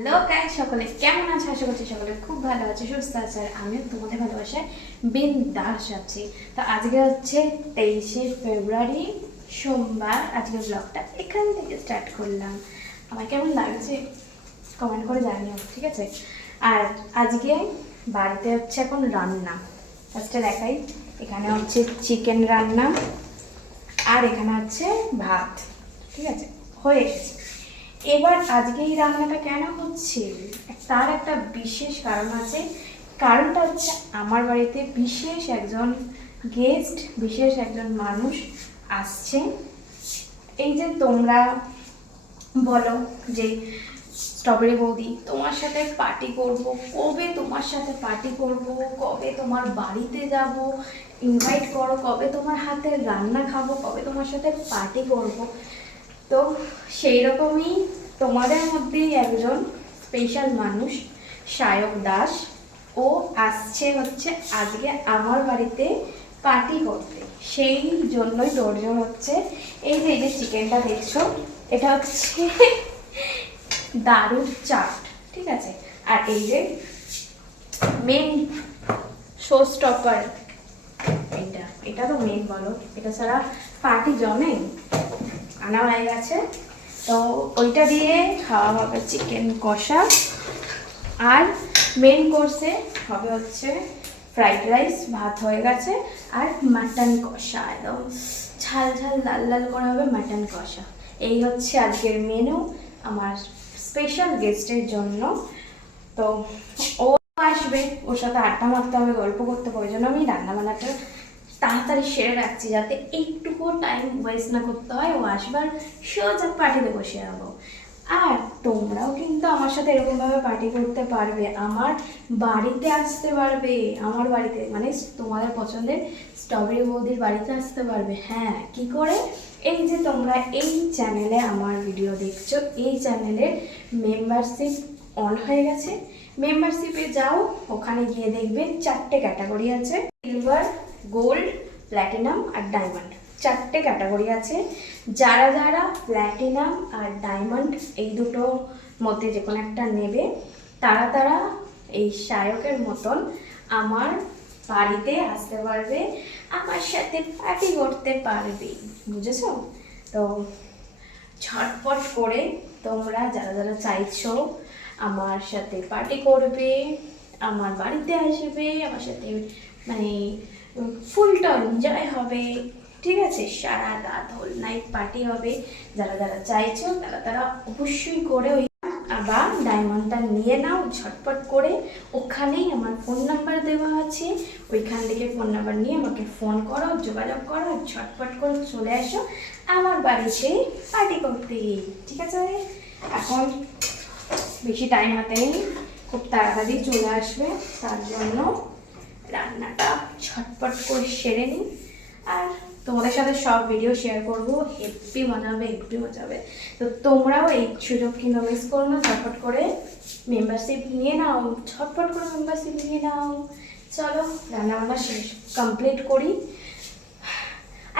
Hello guys, সকলে কেমন আছো? আশা করছি সকলে খুব ভালো আছে, সুস্থ আছে। আর আমিও তোমাদের ভালোবাসায় বিন্দাস আছি। তো আজকে হচ্ছে 23শে ফেব্রুয়ারি, সোমবার। আজকের ব্লগটা এখান থেকে স্টার্ট করলাম। আমার কেমন লাগছে কমেন্ট করে জানিও, ঠিক আছে? আর আজকে বাড়িতে হচ্ছে এখন রান্না। ফার্স্টে দেখাই, এখানে হচ্ছে চিকেন রান্না আর এখানে হচ্ছে ভাত, ঠিক আছে, হয়ে এসেছে। এবার আজকে এই রান্নাটা কেন হচ্ছে তার একটা বিশেষ কারণ আছে। কারণটা হচ্ছে আমার বাড়িতে বিশেষ একজন গেস্ট, বিশেষ একজন মানুষ আসছে। এই যে তোমরা বলো যে স্ট্রবেরি বৌদি তোমার সাথে পার্টি করব, কবে তোমার সাথে পার্টি করব, কবে তোমার বাড়িতে যাব, ইনভাইট করো, কবে তোমার হাতে রান্না খাবো, কবে তোমার সাথে পার্টি করব। তো সেই রকমই তোমাদের মধ্যেই একজন স্পেশাল মানুষ, সায়ক দাস, ও আসছে হচ্ছে আজকে আমার বাড়িতে পার্টি করতে। সেই জন্যই তোড়জোড় হচ্ছে। এই যে চিকেনটা দেখছো, এটা হচ্ছে দারুণ চাট, ঠিক আছে। আর এই যে মেন শো স্টপার, এটা তো মেন, বলো এটা ছাড়া পার্টি জমে। আনা হয়ে গেছে, তো ওইটা দিয়ে খাওয়া হবে চিকেন কষা। আর মেন কোর্সে হবে হচ্ছে ফ্রাইড রাইস, ভাত হয়ে গেছে, আর মাটন কষা, একদম ঝাল ঝাল লাল লাল করা হবে মাটন কষা। এই হচ্ছে আজকের মেনু আমার স্পেশাল গেস্টের জন্য। তো ও আসবে, ওর সাথে আড্ডা মারতে হবে, গল্প করতে হবে। ওই জন্য আমি রান্নাবান্নাটা তাড়াতাড়ি সেরে রাখছি, যাতে একটুকু টাইম ওয়েস্ট না করতে হয়। ও আসবার সোজা পার্টিতে বসে যাবো। আর তোমরাও কিন্তু আমার সাথে এরকমভাবে পার্টি করতে পারবে, আমার বাড়িতে আসতে পারবে। আমার বাড়িতে মানে তোমাদের পছন্দের স্ট্রবেরি বৌদির বাড়িতে আসতে পারবে। হ্যাঁ, কি করে? এই যে তোমরা এই চ্যানেলে আমার ভিডিও দেখছো, এই চ্যানেলের মেম্বারশিপ অন হয়ে গেছে। মেম্বারশিপে যাও, ওখানে গিয়ে দেখবে 4টে ক্যাটাগরি আছে: সিলভার, গোল্ড, প্ল্যাটিনাম আর ডায়মন্ড। 4টে ক্যাটাগরি আছে। যারা যারা প্ল্যাটিনাম আর ডায়মন্ড এই দুটোর মধ্যে যে কোনো একটা নেবে, তারা তারা এই সায়কের মতন আমার বাড়িতে আসতে পারবে, আমার সাথে পার্টি করতে পারবে, বুঝেছো? তো ঝটপট করে তোমরা যারা যারা চাইছো আমার সাথে পার্টি করবে, আমার বাড়িতে আসবে, আমার সাথে মানে ফুলটা এনজয় হবে, ঠিক আছে, সারা রাত হোল নাইট পার্টি হবে, যারা যারা চাইছো তারা তারা অবশ্যই করে ওই আবার ডায়মন্ডটা নিয়ে নাও ঝটপট করে। ওখানেই আমার ফোন নাম্বার দেওয়া আছে, ওইখান থেকে ফোন নাম্বার নিয়ে আমাকে ফোন করো, যোগাযোগ করো, ঝটপট করে চলে আসো আমার বাড়িতে পার্টি করতে, ঠিক আছে? এখন বেশি টাইম হাতে নেই, খুব তাড়াতাড়ি চলে আসবে, তার জন্য রান্নাটা ঝটপট করে সেরে নিই। আর তোমাদের সাথে সব ভিডিও শেয়ার করবো, হেব্বি মজা হবে, হেব্বি মজা হবে। তো তোমরাও এই সুযোগ কিন্তু মিস করো না, ঝটপট করে মেম্বারশিপ নিয়ে নাও, ঝটপট করে মেম্বারশিপ নিয়ে নাও। চলো রান্নাবান্না শেষ কমপ্লিট করি।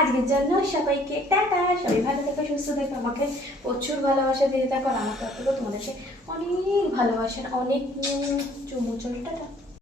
আজকের জন্য সবাইকে টাটা। সবাই ভালো থেকো, সুস্থ থেকো, আমাকে প্রচুর ভালোবাসা দিয়ে থাকো। আর আমার তরফ থেকে তোমাদেরকে অনেক ভালোবাসার অনেক চুমু, চলো টাটা।